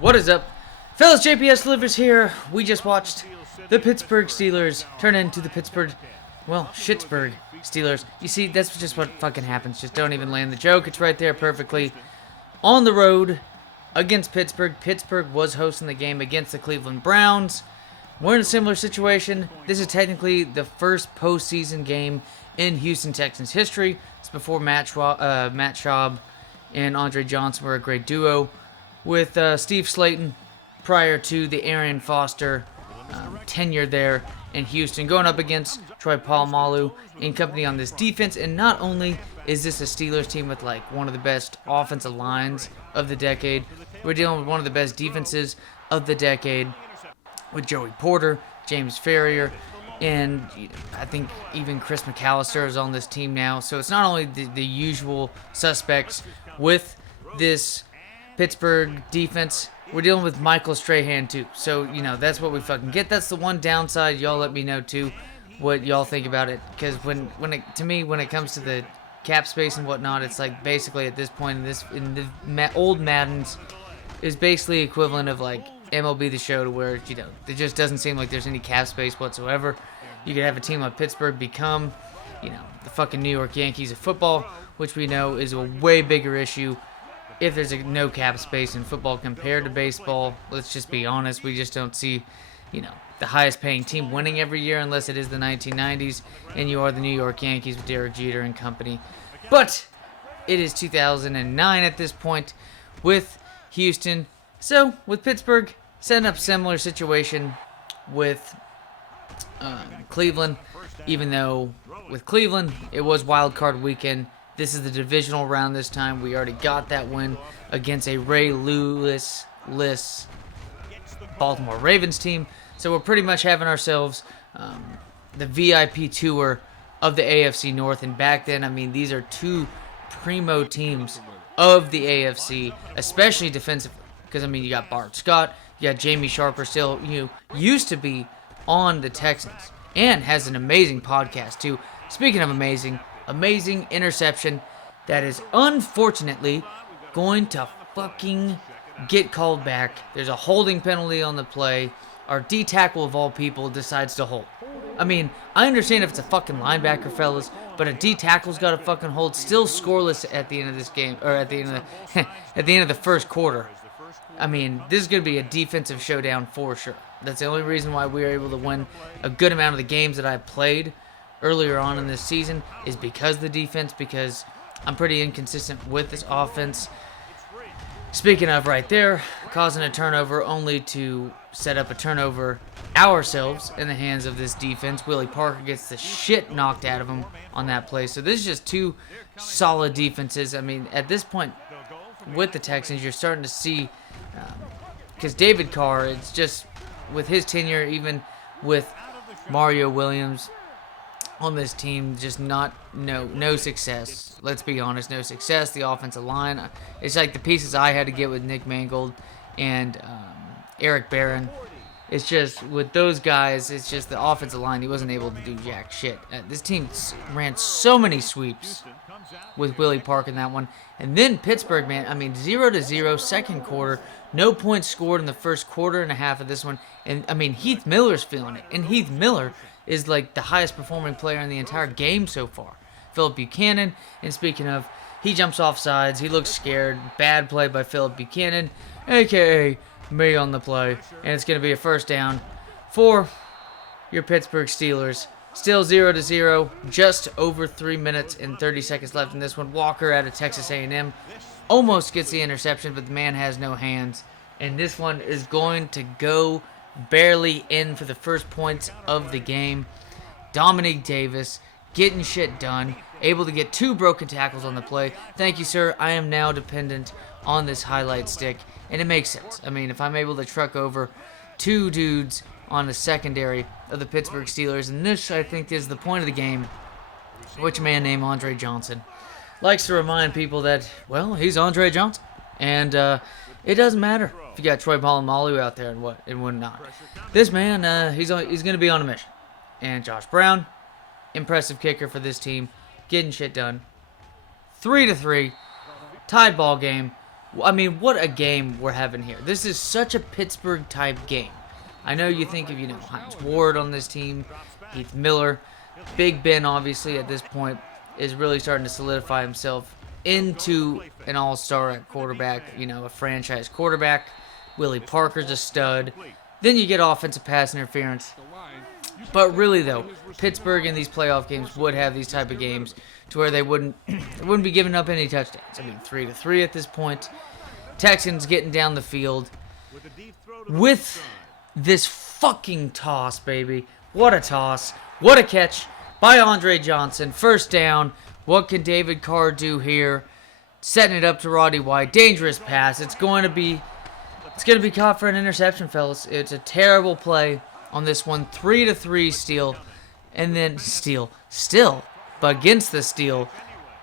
What is up? Fellas, JPS Livers here. We just watched the Pittsburgh Steelers turn into the Pittsburgh Steelers. You see, that's just what fucking happens. Just don't even land the joke. It's right there perfectly. On the road against Pittsburgh. Pittsburgh was hosting the game against the Cleveland Browns. We're in a similar situation. This is technically the first postseason game in Houston Texans history. It's before Matt Schaub and Andre Johnson were a great duo, with Steve Slayton prior to the Arian Foster tenure there in Houston, going up against Troy Polamalu in company on this defense. And not only is this a Steelers team with like one of the best offensive lines of the decade, we're dealing with one of the best defenses of the decade with Joey Porter, James Ferrier, and I think even Chris McAllister is on this team now. So it's not only the usual suspects with this Pittsburgh defense, we're dealing with Michael Strahan too. So, that's what we fucking get. That's the one downside. Y'all let me know too what y'all think about it. Because when it comes to the cap space and whatnot, it's like basically at this point in the old Maddens is basically equivalent of like MLB The Show, to where, it just doesn't seem like there's any cap space whatsoever. You could have a team like Pittsburgh become, the fucking New York Yankees of football, which we know is a way bigger issue if there's no cap space in football compared to baseball. Let's just be honest. We just don't see, the highest paying team winning every year unless it is the 1990s and you are the New York Yankees with Derek Jeter and company. But it is 2009 at this point with Houston. So with Pittsburgh, setting up similar situation with Cleveland, even though with Cleveland it was wild card weekend. This is the divisional round this time. We already got that win against a Ray Lewis-less Baltimore Ravens team. So we're pretty much having ourselves the VIP tour of the AFC North. And back then, these are two primo teams of the AFC, especially defensively. Because, you got Bart Scott, you got Jamie Sharper still, used to be on the Texans. And has an amazing podcast, too. Speaking of amazing interception that is unfortunately going to fucking get called back. There's a holding penalty on the play. Our D tackle of all people decides to hold. I understand if it's a fucking linebacker, fellas, but a D tackle's got to fucking hold. Still scoreless at the end of this game, or at the end of the first quarter. This is going to be a defensive showdown for sure. That's the only reason why we were able to win a good amount of the games that I played earlier on in this season, is because of the defense, because I'm pretty inconsistent with this offense. Speaking of right there, causing a turnover only to set up a turnover ourselves in the hands of this defense. Willie Parker gets the shit knocked out of him on that play. So this is just two solid defenses. At this point with the Texans, you're starting to see, because David Carr, it's just with his tenure, even with Mario Williams on this team, just no success. Let's be honest, no success. The offensive line, it's like the pieces I had to get with Nick Mangold and Eric Barron. It's just with those guys, it's just the offensive line. He wasn't able to do jack shit. This team ran so many sweeps with Willie Park in that one. And then Pittsburgh, man, 0-0 second quarter. No points scored in the first quarter and a half of this one. And, Heath Miller's feeling it. And Heath Miller is like the highest performing player in the entire game so far. Philip Buchanan, and speaking of, he jumps off sides. He looks scared. Bad play by Philip Buchanan, a.k.a. me on the play. And it's going to be a first down for your Pittsburgh Steelers. Still 0-0, just over 3 minutes and 30 seconds left in this one. Walker out of Texas A&M almost gets the interception, but the man has no hands. And this one is going to go barely in for the first points of the game. Dominique Davis getting shit done, able to get 2 broken tackles on the play. Thank you, sir. I am now dependent on this highlight stick, and it makes sense. If I'm able to truck over 2 dudes on the secondary of the Pittsburgh Steelers, and this, I think, is the point of the game, which a man named Andre Johnson likes to remind people that, well, he's Andre Johnson, and it doesn't matter if you got Troy Polamalu out there and whatnot. This man, he's going to be on a mission. And Josh Brown, impressive kicker for this team, getting shit done. 3-3, tied ball game I mean, what a game we're having here. This is such a Pittsburgh-type game. I know you think of, Hines Ward on this team, Heath Miller. Big Ben, obviously, at this point, is really starting to solidify himself into an all-star at quarterback, a franchise quarterback. Willie Parker's a stud. Then you get offensive pass interference. But really, though, Pittsburgh in these playoff games would have these type of games to where they wouldn't be giving up any touchdowns. I mean, 3-3 at this point. Texans getting down the field with this fucking toss, baby. What a toss. What a catch by Andre Johnson. First down. What can David Carr do here? Setting it up to Roddy White. Dangerous pass. It's going to be caught for an interception, fellas. It's a terrible play on this one. 3-3 steal. And then still, but against the steal.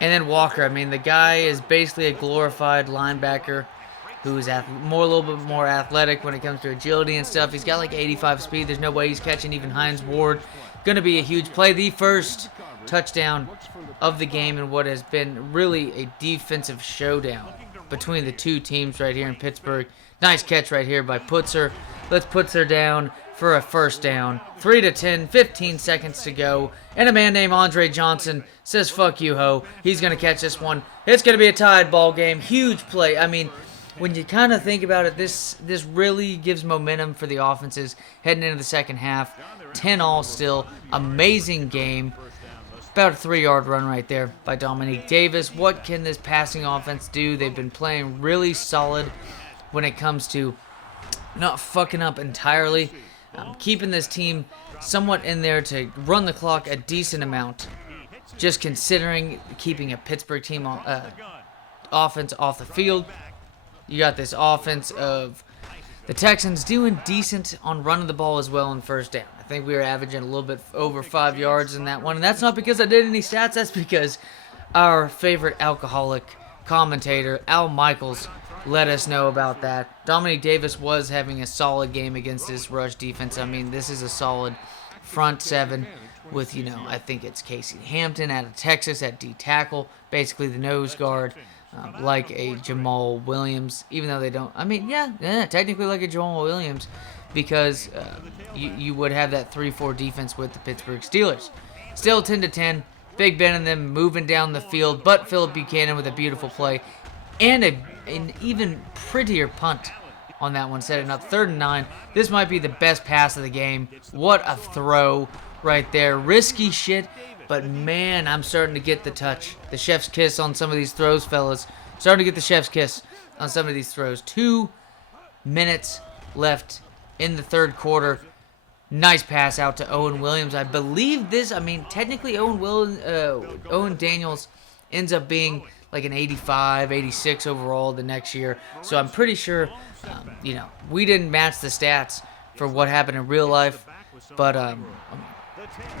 And then Walker. I mean, the guy is basically a glorified linebacker who is a little bit more athletic when it comes to agility and stuff. He's got like 85 speed. There's no way he's catching even Hines Ward. Going to be a huge play. The first touchdown of the game in what has been really a defensive showdown between the two teams right here in Pittsburgh. Nice catch right here by Putzer. Let's Putzer down for a first down. 3-10, 15 seconds to go. And a man named Andre Johnson says, fuck you, ho. He's going to catch this one. It's going to be a tied ball game. Huge play. I mean, when you kind of think about it, this really gives momentum for the offenses heading into the second half. 10-all still. Amazing game. About a 3-yard run right there by Dominique Davis. What can this passing offense do? They've been playing really solid when it comes to not fucking up entirely. Keeping this team somewhat in there to run the clock a decent amount. Just considering keeping a Pittsburgh team offense off the field. You got this offense of the Texans doing decent on running the ball as well on first down. I think we were averaging a little bit over 5 yards in that one. And that's not because I did any stats. That's because our favorite alcoholic commentator, Al Michaels, let us know about that. Dominique Davis was having a solid game against this rush defense. I mean, this is a solid front seven with, I think it's Casey Hampton out of Texas at D tackle, basically the nose guard, like a Jamal Williams, even though they don't, technically like a Jamal Williams, because you would have that 3-4 defense with the Pittsburgh Steelers. Still 10-10, Big Ben and them moving down the field, but Phillip Buchanan with a beautiful play, and an even prettier punt on that one, setting up 3rd and 9. This might be the best pass of the game. What a throw right there. Risky shit, but man, I'm starting to get the touch. The chef's kiss on some of these throws, fellas. Starting to get the chef's kiss on some of these throws. 2 minutes left in the third quarter. Nice pass out to Owen Williams. I believe this, technically Owen Daniels ends up being like an 85, 86 overall the next year. So I'm pretty sure, we didn't match the stats for what happened in real life, but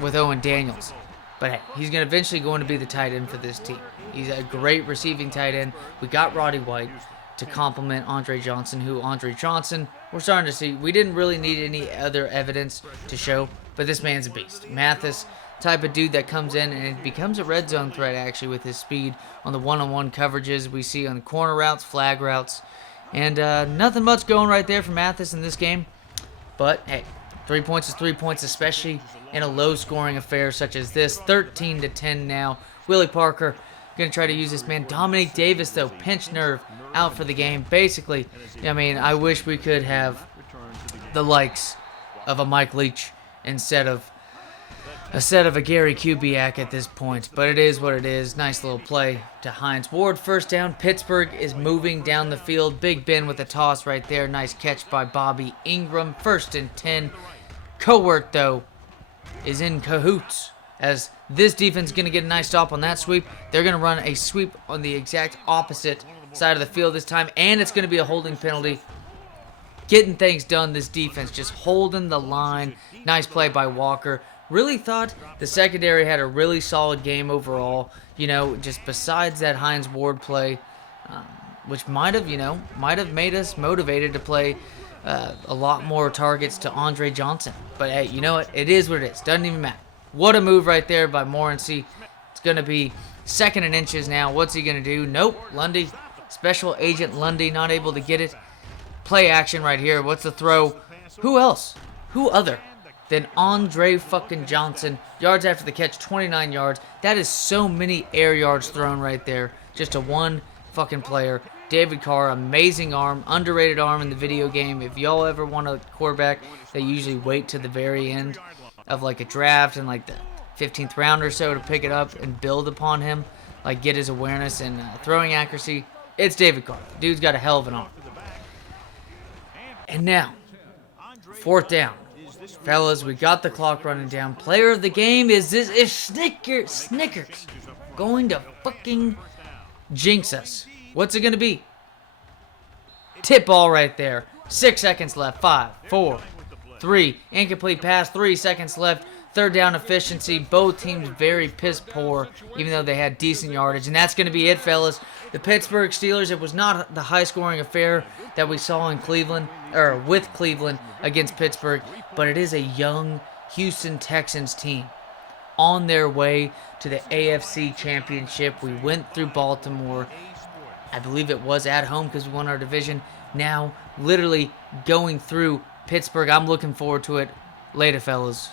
with Owen Daniels. But hey, he's eventually going to be the tight end for this team. He's a great receiving tight end. We got Roddy White to complement Andre Johnson, we're starting to see. We didn't really need any other evidence to show, but this man's a beast. Mathis, type of dude that comes in and it becomes a red zone threat actually with his speed on the one-on-one coverages we see on corner routes, flag routes, and nothing much going right there for Mathis in this game. But hey, 3 points is 3 points, especially in a low-scoring affair such as this. 13-10 now. Willie Parker going to try to use this man. Dominique Davis, though, pinched nerve, out for the game. Basically, I wish we could have the likes of a Mike Leach instead of a Gary Kubiak at this point. But it is what it is. Nice little play to Hines Ward. First down. Pittsburgh is moving down the field. Big Ben with a toss right there. Nice catch by Bobby Ingram. 1st and 10. Cowart, though, is in cahoots, as this defense is going to get a nice stop on that sweep. They're going to run a sweep on the exact opposite side of the field this time, and it's going to be a holding penalty. Getting things done, this defense, just holding the line. Nice play by Walker. Really thought the secondary had a really solid game overall. Just besides that Hines Ward play, which might have made us motivated to play a lot more targets to Andre Johnson. But hey, you know what? It is what it is. Doesn't even matter. What a move right there by Morency. It's going to be 2nd and inches now. What's he going to do? Nope. Lundy Special Agent Lundy not able to get it. Play action right here. What's the throw? Who else? Who other than Andre fucking Johnson? Yards after the catch, 29 yards. That is so many air yards thrown right there. Just to one fucking player. David Carr, amazing arm, underrated arm in the video game. If y'all ever want a quarterback, they usually wait to the very end of like a draft and like the 15th round or so to pick it up and build upon him, like get his awareness and throwing accuracy. It's David Carr. Dude's got a hell of an arm. And now, 4th down. Fellas, we got the clock running down. Player of the game is Snickers going to fucking jinx us. What's it going to be? Tip ball right there. 6 seconds left. 5, 4, 3. Incomplete pass. 3 seconds left. 3rd down efficiency. Both teams very piss poor, even though they had decent yardage. And that's going to be it, fellas. The Pittsburgh Steelers, it was not the high-scoring affair that we saw in Cleveland, or with Cleveland against Pittsburgh, but it is a young Houston Texans team on their way to the AFC Championship. We went through Baltimore. I believe it was at home because we won our division. Now, literally going through Pittsburgh. I'm looking forward to it. Later, fellas.